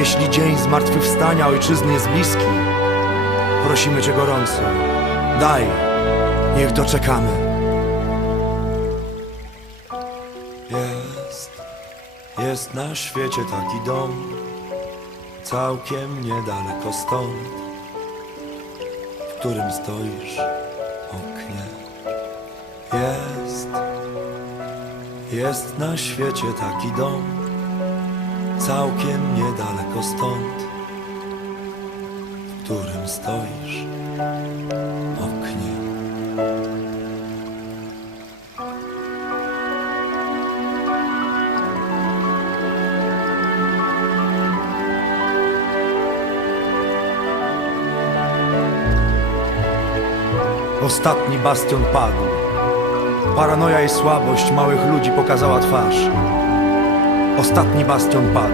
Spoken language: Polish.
Jeśli dzień zmartwychwstania ojczyzny jest bliski, prosimy Cię gorąco, daj, niech doczekamy. Jest, jest na świecie taki dom, całkiem niedaleko stąd, w którym stoisz oknie. Jest, jest na świecie taki dom, całkiem niedaleko stąd, w którym stoisz oknie. Ostatni bastion padł. Paranoja i słabość małych ludzi pokazała twarz. Ostatni bastion padł.